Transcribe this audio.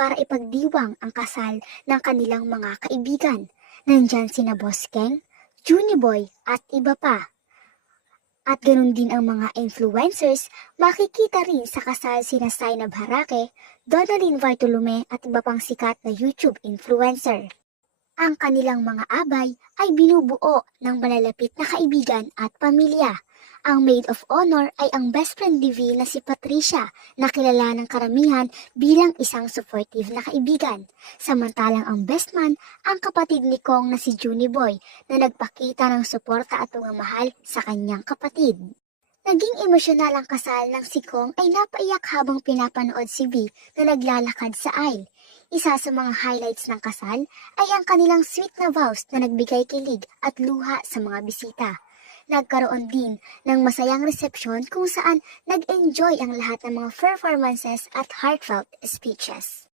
para ipagdiwang ang kasal ng kanilang mga kaibigan. Nandyan sina Boss Keng, Juniboy at iba pa. At ganun din ang mga influencers, makikita rin sa kasal sina Zainab Harake, Donalyn Bartolome at iba pang sikat na YouTube influencer. Ang kanilang mga abay ay binubuo ng malalapit na kaibigan at pamilya. Ang maid of honor ay ang best friend ni V na si Patricia na kilala ng karamihan bilang isang supportive na kaibigan. Samantalang ang best man ang kapatid ni Kong na si Juniboy na nagpakita ng suporta at pagmamahal sa kanyang kapatid. Naging emosyonal ang kasal ng si Kong ay napaiyak habang pinapanood si V na naglalakad sa aisle. Isa sa mga highlights ng kasal ay ang kanilang sweet na vows na nagbigay kilig at luha sa mga bisita. Nagkaroon din ng masayang resepsyon kung saan nag-enjoy ang lahat ng mga performances at heartfelt speeches.